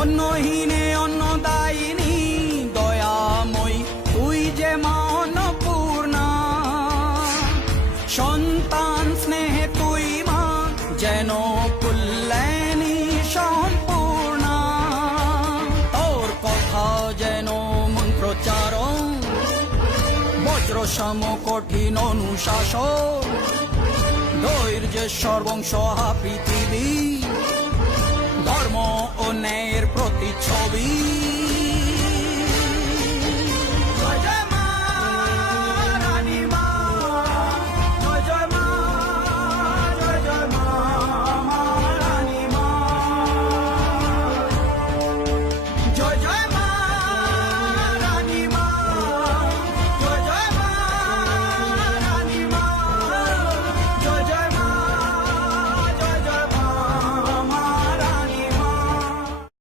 অন্নহীনে অন্নদায়িনী দয়াময়ী তুই যে মা অন্নপূর্ণা। সন্তান স্নেহে তুই মা যেন কল্যাণী সম্পূর্ণা। তোর কথা যেন মন্ত্রোচ্চারণ, বজ্র সম কঠিন অনুশাসন। ধৈর্যেশ্বর বংশ পৃথিবী, ধর্ম ও ন্যায়